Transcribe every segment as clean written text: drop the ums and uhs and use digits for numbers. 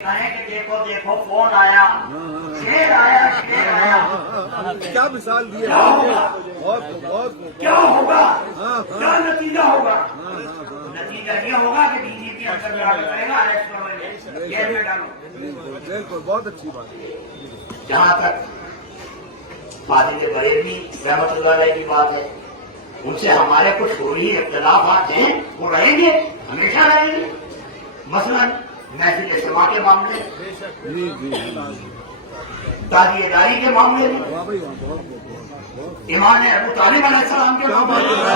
کہ دیکھو دیکھو فون آیا، شیر آیا، شیر آیا، کیا مثال دی ہے، بہت کیا ہوگا، کیا نتیجہ ہوگا؟ نتیجہ یہ ہوگا کہ بی جے پی اندر کرے گا، جیل میں ڈالو۔ بالکل بہت اچھی بات ہے۔ جہاں تک فاضل بریلوی رحمۃ اللہ علیہ کی بات ہے، ان سے ہمارے کچھ کوئی اختلافات ہیں، وہ رہیں گے، ہمیشہ رہیں گے۔ مثلاً محفل اجتماع کے معاملے، تازی اداری کے معاملے میں، امام ابو طالب علیہ السلام کے معاملے میں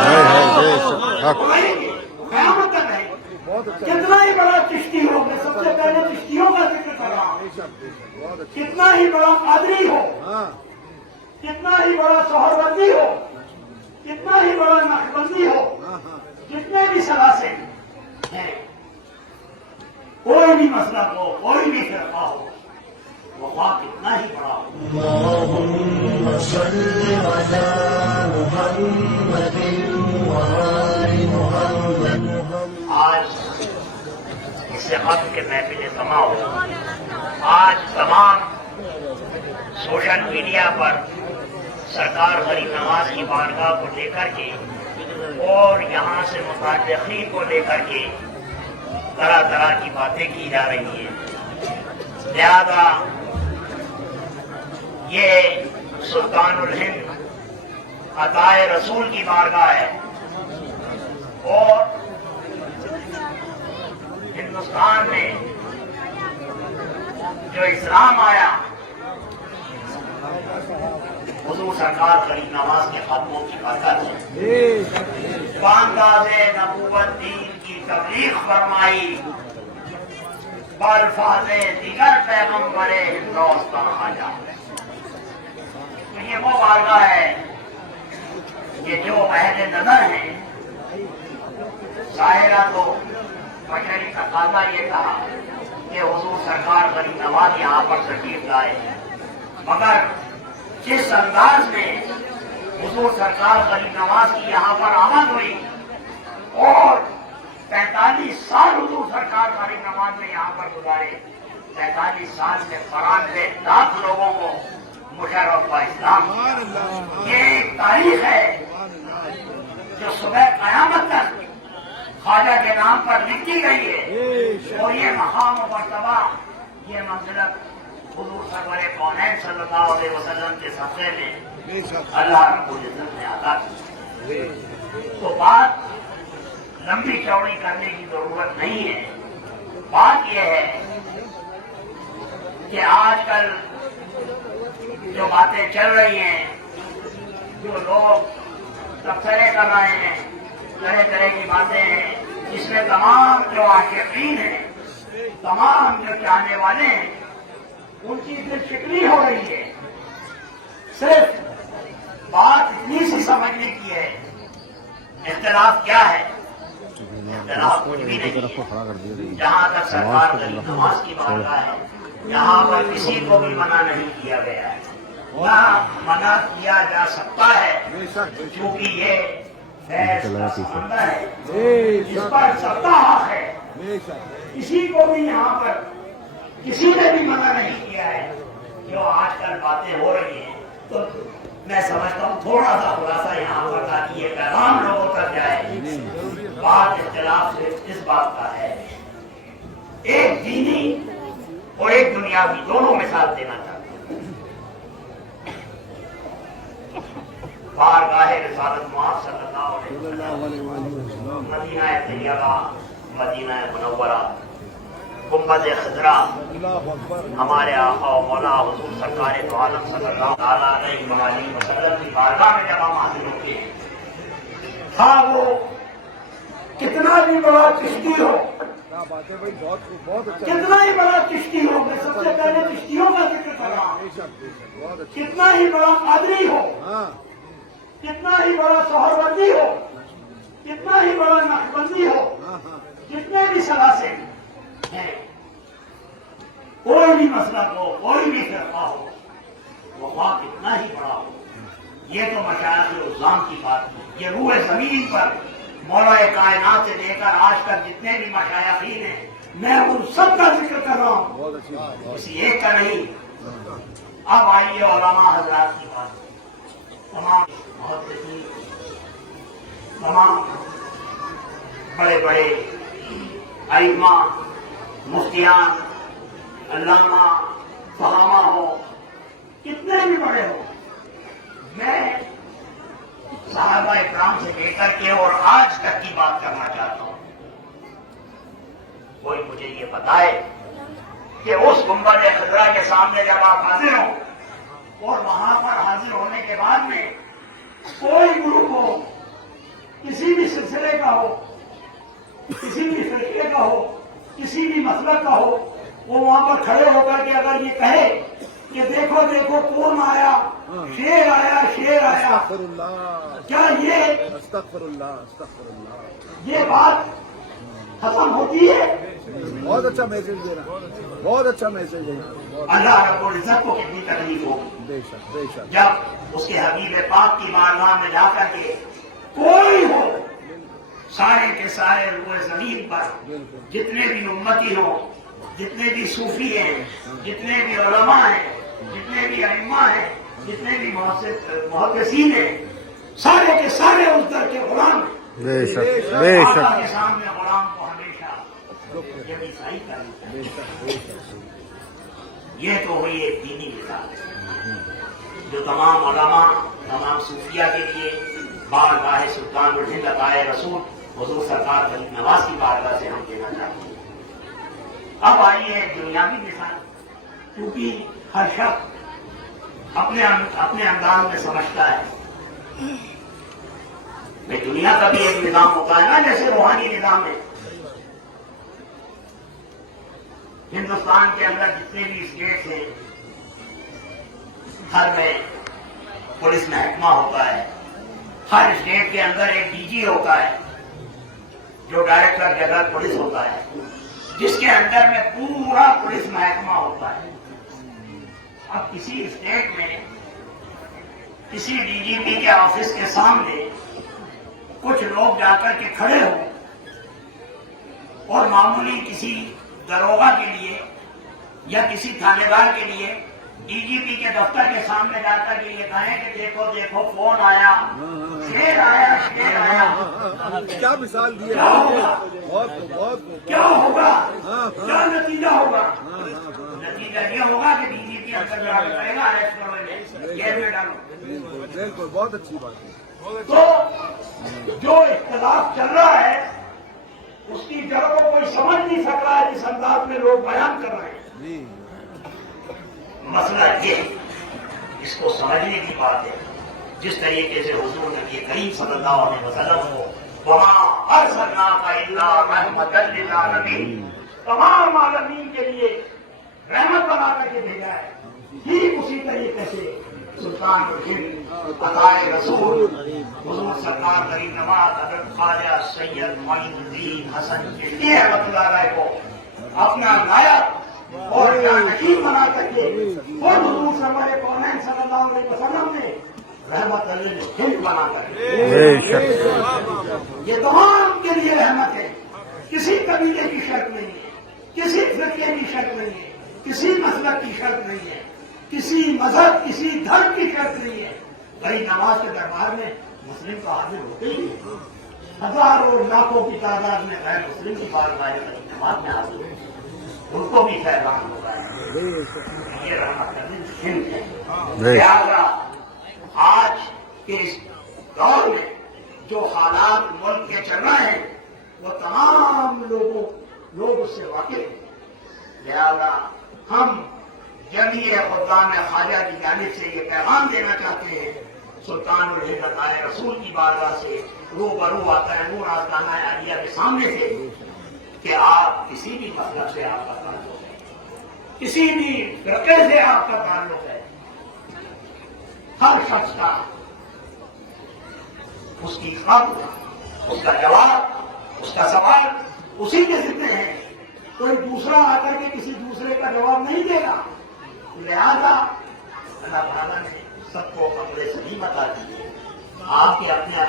رہیں گے، قیامت تک رہیں گے۔ کتنا ہی بڑا چشتی ہو، میں سب سے پہلے چشتیوں کا ذکر کر رہا ہوں، کتنا ہی بڑا قادری ہو، کتنا ہی بڑا سہروردی ہو، کتنا ہی بڑا نقشبندی ہو، جتنے بھی سلاسل ہیں، کوئی بھی مسلک ہو، کوئی بھی فرقہ ہو، وفا کتنا ہی بڑا ہو۔ اللهم صل على محمد وآل محمد۔ آج اس سے قبل کے محفل سما ہو، آج تمام سوشل میڈیا پر سرکار غریب نواز کی بارگاہ کو لے کر کے اور یہاں سے متعلقین کو لے کر کے طرح طرح کی باتیں کی جا رہی ہیں۔ لہذا یہ سلطان الہند عطائے رسول کی بارگاہ ہے اور ہندوستان میں جو اسلام آیا حضور سرکار غریب نواز کے خطبوں کی برکت ہے۔ بانداز نبوت دین کی تبلیغ فرمائی، بالفاظ دیگر پیغمبر ہندوستان آجا۔ تو یہ وہ بارگاہ ہے کہ جو اہل نظر ہیں، ظاہرہ تو بشری تقاضا یہ تھا کہ حضور سرکار غریب نواز یہاں پر تشریف لائے، مگر جس انداز میں حضور سرکار غریب نواز کی یہاں پر آمد ہوئی اور 45 سال حضور سرکار غریب نواز نے یہاں پر گزارے، 45 سال میں 92 لاکھ لوگوں کو مشرف و اسلام، یہ ایک تاریخ ہے جو صبح قیامت تک خواجہ کے نام پر لکھی گئی ہے، اور یہ مقام و مرتبہ، یہ منزلت حضور سرور کونین صلی اللہ علیہ وسلم کے صدقے میں اللہ رب العزت نے عطا کی۔ تو بات لمبی چوڑی کرنے کی ضرورت نہیں ہے، بات یہ ہے کہ آج کل جو باتیں چل رہی ہیں، جو لوگ تبصرے کر رہے ہیں، طرح طرح کی باتیں ہیں، اس میں تمام جو عاشقین ہیں، تمام جو چاہنے والے ہیں، ان کی دل شکلی ہو رہی ہے۔ صرف بات اتنی سی سمجھنے کی ہے، اختلاف کیا ہے؟ اختلاف کچھ بھی نہیں ہے۔ جہاں تک سرکار غریب نواز کی بارگاہ ہے، یہاں پر کسی کو بھی منع نہیں کیا گیا ہے، نہ منع کیا جا سکتا ہے، کیونکہ یہ فیض کا سمندر ہے، اس پر سب کا حق ہے۔ کسی کو بھی یہاں پر کسی نے بھی منع نہیں کیا ہے۔ جو آج کل باتیں ہو رہی ہیں، تو میں سمجھتا ہوں تھوڑا سا خلاصہ یہاں پر تاکہ یہ پیغام لوگوں تک جائے۔ بات اختلاف صرف اس بات کا ہے، ایک دینی اور ایک دنیاوی، دونوں مثال دینا چاہتا ہوں۔ بارگاہ رسالت مآب صلی اللہ علیہ وسلم، مدینہ طیبہ، مدینہ منورہ، گنبد خضرا، ہمارے آقا و مولا حضور سرکار دو عالم صلی اللہ علیہ وسلم کی بارگاہ میں جب ہم حاضر ہوتے ہیں، ہاں وہ کتنا بھی بڑا چشتی ہو، کتنا ہی بڑا چشتی ہو، میں سب سے پہلے چشتیوں کا ذکر کر رہا ہوں، کتنا ہی بڑا قادری ہو، کتنا ہی بڑا سہروردی ہو، کتنا ہی بڑا نقشبندی ہو، جتنے بھی سلاسل ہیں، کوئی بھی مسلک ہو، کوئی بھی فرقہ ہو، وفا کتنا ہی بڑا ہو۔ یہ تو مشائخ العظام کی بات ہے، یہ روح زمین پر مولا کائنات سے لے کر آج تک جتنے بھی مشائخین ہیں، میں ان سب کا ذکر کر رہا ہوں، بہت اچھی بات، کسی ایک کا نہیں۔ اب آئیے علماء حضرات کی بات، تمام محدثین، تمام بڑے بڑے ائمہ، مفتیان، علامہ، فہامہ ہو، کتنے بھی بڑے ہو، میں صحابہ اکرام سے لے کر کے اور آج تک کی بات کرنا چاہتا ہوں۔ کوئی مجھے یہ بتائے کہ اس گنبد خضرا کے سامنے جب آپ حاضر ہوں اور وہاں پر حاضر ہونے کے بعد میں کوئی گروپ ہو، کسی بھی سلسلے کا ہو، کسی بھی فرقے کا ہو، کسی بھی مسلک کا ہو، وہ وہاں پر کھڑے ہو کر کے اگر یہ کہے کہ دیکھو دیکھو کون آیا، شیر آیا، شیر آیا، استغفر اللہ، کیا یہ استغفر اللہ، استغفر اللہ، یہ بات ختم ہوتی ہے؟ بہت اچھا میسج دے رہا، بہت اچھا میسج دے رہا، اللہ رب العزت کو کتنی تکلیف ہوگی بے شک بے شک، جب اس کے حبیب پاک کی بارگاہ میں جا کر کے کوئی ہو، سارے کے سارے روئے زمین پر جتنے بھی امتی ہوں، جتنے بھی صوفی ہیں، جتنے بھی علماء ہیں، جتنے بھی ائمہ ہیں، جتنے بھی محدثین ہیں، سارے کے سارے اس در کے غلام ہیں۔ بے شک بے آقا شک کے سامنے غلام کو ہمیشہ جب عیسائی کرنی چاہیے۔ بے شک بے شک، یہ تو ہوئی ایک دینی مثال جو تمام علماء، تمام صوفیہ کے لیے بارگاہ سلطان الہند عطائے رسول حضور سرکار غریب نواز کی بارگاہ سے ہم دینا چاہتے ہیں۔ اب آئیے ایک دنیاوی مثال، کیونکہ ہر شخص اپنے انداز میں سمجھتا ہے کہ دنیا کا بھی ایک نظام ہوتا ہے نا، جیسے روحانی نظام ہے۔ ہندوستان کے اندر جتنے بھی اسٹیٹس ہیں، ہر میں پولیس محکمہ ہوتا ہے، ہر اسٹیٹ کے اندر ایک ڈی جی ہوتا ہے جو ڈائریکٹر جنرل پولیس ہوتا ہے، جس کے اندر میں پورا پولیس محکمہ ہوتا ہے۔ اب کسی اسٹیٹ میں کسی ڈی جی پی کے آفس کے سامنے کچھ لوگ جا کر کے کھڑے ہوں اور معمولی کسی دروغہ کے لیے یا کسی تھانے دار کے لیے ڈی جی پی کے دفتر کے سامنے جا کر کے یہ کہیں کہ دیکھو دیکھو کون آیا، شیر آیا، شیر آیا، کیا مثال دی ہے، کیا ہوگا؟ بہت بہت، کیا ہوگا؟ کیا نتیجہ ہوگا؟ نتیجہ یہ ہوگا کہ ڈی جی پی اندر جا کے کہے گا اریسٹ کرو انہیں، جیل میں ڈالو۔ بالکل بہت اچھی بات ہے، تو جو اختلاف چل رہا ہے اس کی جڑ کو کوئی سمجھ نہیں سک رہا ہے جس انداز میں لوگ بیان کر رہے ہیں۔ جی مسئلہ یہ ہے، اس کو سمجھنے کی بات ہے، جس طریقے سے حضور نبی کریم صلی اللہ علیہ وسلم کو وَمَا أَرْسَلْنَاكَ إِلَّا رَحْمَةً لِّلْعَالَمِينَ، تمام عالمین کے لیے رحمت بنا کر کے بھیجا ہے۔ ٹھیک اسی طریقے سے سلطان الہند عطائے رسول حضور سرکار غریب نواز حضرت خواجہ سید معین الدین حسن چشتی رحمۃ اللہ علیہ کو اپنا نائب اور جانشین بنا کر کے اور حضور سرور کونین صلی اللہ علیہ وسلم نے رحمت للہند بنا کر کے بے شک یہ تمام کے لیے رحمت ہے۔ کسی قبیلے کی شرط نہیں ہے، کسی فرقے کی شرط نہیں ہے، کسی مسلک کی شرط نہیں ہے، کسی مذہب، کسی دھرم کی شرط نہیں ہے۔ غریب نواز کے دربار میں مسلم تو حاضر ہوتے ہی ہیں، ہزاروں لاکھوں کی تعداد میں غیر مسلم کی بارگاہ غریب نواز میں حاضر ہوتے ہیں، ان کو بھی فیضان ہوتا ہے۔ یہ رحمت ہند ہے۔ لہٰذا آج کے اس دور میں جو حالات ملک کے چل رہے ہیں وہ تمام لوگ اس سے واقف ہیں۔ لہٰذا ہم جمیع خدام خواجہ کی جانب سے یہ پیغام دینا چاہتے ہیں، سلطان الہند عطائے رسول کی بارگاہ سے روبرو آتا ہے نور آستانہ عالیہ کے سامنے سے کہ آپ کسی بھی مسلک سے آپ کا تعلق ہے، کسی بھی فرقے سے آپ کا تعلق ہے، ہر شخص کا اس کی خبر، اس کا جواب، اس کا سوال اسی کے ذمے ہے، کوئی دوسرا آ کر کے کسی دوسرے کا جواب نہیں دے گا۔ لہذا اللہ تعالیٰ نے سب کو اپنے صحیح بتا دیے، آپ کے اپنے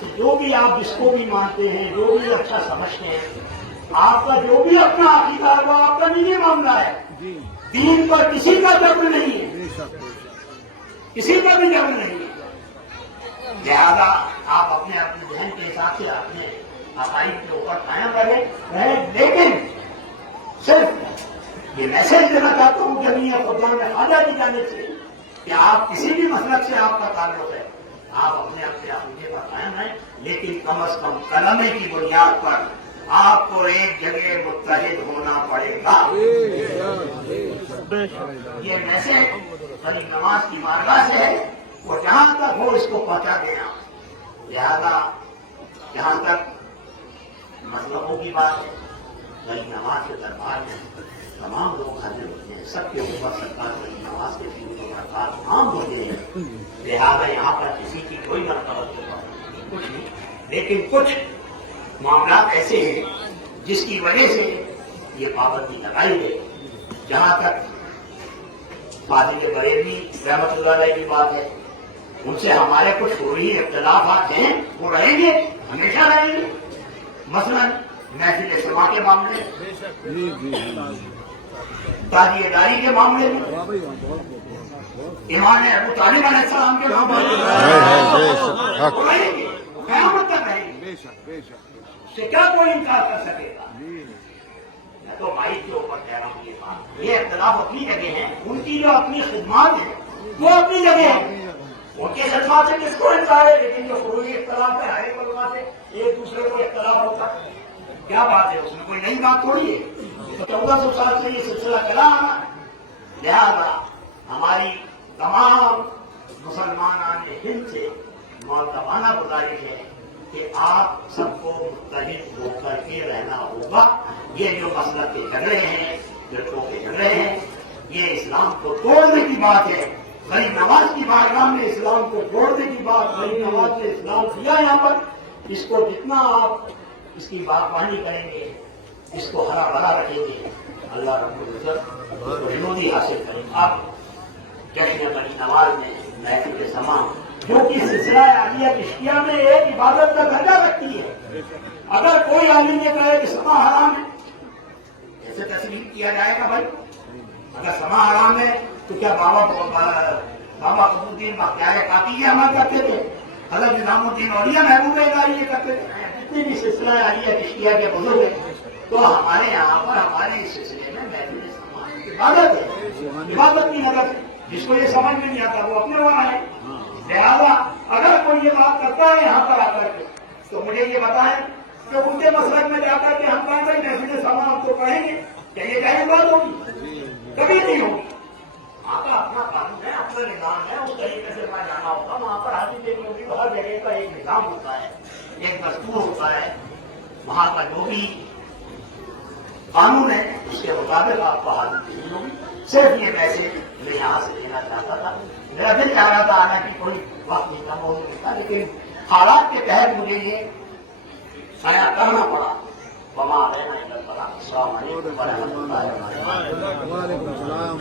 سے جو بھی آپ جس کو بھی مانتے ہیں، جو بھی اچھا سمجھتے ہیں، آپ کا جو بھی اپنا عقیدہ ہے وہ آپ کا نجی معاملہ ہے. جی دین پر کسی کا جبر نہیں ہے, بے شک کسی کا بھی جبر نہیں ہے. لہذا آپ اپنے ذہن کے حساب سے اپنے عقائد کے اوپر قائم رہیں, لیکن صرف یہ میسج دینا چاہتا ہوں جمعیت خدا میں خواجہ کی جانب سے کہ آپ کسی بھی مسلک سے آپ کا تعلق ہے, آپ اپنے عقیدے پر قائم رہیں, لیکن کم از کم کلمے کی بنیاد پر آپ کو ایک جگہ متحد ہونا پڑے گا. یہ میسج خلی نواز کی بارگاہ سے ہے, وہ جہاں تک ہو اس کو پہنچا دینا. لہذا جہاں تک مذہبوں کی بات ہے, خلی نواز کے دربار میں تمام لوگ حاضر ہوتے ہیں, سب کے اوپر سرکار خلی نواز کے فیل و برکات عام ہوتے ہیں. لہذا یہاں پر کسی کی کوئی مرتبت کچھ نہیں, لیکن کچھ معاملات ایسے ہیں جس کی وجہ سے یہ پابندی لگائی گئی. جہاں تک پادری بریلوی رحمۃ اللہ علیہ کی بات ہے, ان سے ہمارے کچھ فروعی اختلافات ہیں, وہ رہیں گے, ہمیشہ رہیں گے. مثلا محفل سما کے معاملے, جی جی تاجی داری کے معاملے میں, امام ابو طالب علیہ السلام کے معاملے میں وہ رہیں گے, قیامت تک رہیں گے. بے شک بے شک اس سے کیا کوئی انکار کر سکے گا؟ جی میں تو بھائی کے اوپر کہہ رہا ہوں یہ بات. یہ اختلاف اپنی جگہ ہیں, ان کی جو اپنی خدمات ہیں وہ اپنی جگہ ہیں, ان کے خدمات سے کس کو انکار ہے, لیکن جو فروعی اختلاف ہے ہر ایک علماء سے ایک دوسرے کو اختلاف ہوتا ہے. کیا بات ہے, اس میں کوئی نئی بات تھوڑی ہے. 1400 سال سے یہ سلسلہ چلا آ رہا ہے. لہذا ہماری تمام مسلمان ہند سے معتبانہ گزارش ہے کہ آپ سب کو متحد ہو کر کے رہنا ہوگا. یہ جو مسئلہ کے جھگڑے ہیں, فرقوں کے جھگڑے ہیں, یہ اسلام کو توڑنے کی بات ہے. غریب نواز کی بارگاہ میں اسلام کو توڑنے کی بات, غریب نواز نے اسلام دیا یہاں پر, اس کو جتنا آپ اس کی باغبانی کریں گے, اس کو ہرا بھرا رکھیں گے, اللہ رب العزت کو رنودی حاصل کریں گے. اب جشن غریب نواز میں محفل سما جو کہ سلسلہ عالیہ عشقیہ میں ایک عبادت کا درجہ رکھتی ہے. اگر کوئی عالم یہ کہے کہ سما حرام ہے, ایسے تسلیم کیا جائے گا بھائی؟ اگر سما حرام ہے تو کیا بابا قطب الدین بختیار کاکی یہ عمل کرتے تھے, حضرت نظام الدین اولیاء محبوب الہی یہ کرتے تھے, جتنے بھی سلسلہ عالیہ عشقیہ کے بزرگ ہیں, تو ہمارے یہاں پر ہمارے اس سلسلے میں محفل سما عبادت ہے, عبادت کی نظر سے. جس کو یہ سمجھ میں نہیں آتا وہ اپنے وہاں ہے. لہٰذا اگر کوئی یہ بات کرتا ہے یہاں پر آ کر کے, تو مجھے یہ بتائیں کہ ان کے مسلک میں جا کر کے ہم کہیں گے محفل سما ہم تو پڑھیں گے, کیا یہ کہیں بات ہوگی؟ کبھی نہیں ہوگی. وہاں کا اپنا قانون ہے, اپنا نظام ہے, اس طریقے سے وہاں جانا ہوگا. وہاں پر حاضری دینی ہوگی. ہر جگہ کا ایک نظام ہوتا ہے, ایک دستور ہوتا ہے. وہاں کا جو بھی قانون ہے اس کے مطابق آپ کو حاضری دینی ہوگی. صرف یہ میسج میں یہاں سے دینا چاہتا تھا. میرا دل چاہ رہا تھا آنا کی کوئی وقت نہیں کم ہو سکتا, لیکن حالات کے تحت مجھے یہ سایہ کرنا پڑا. وما علینا الا البلاغ. السلام علیکم ورحمۃ اللہ وبرکاتہ. وعلیکم السلام.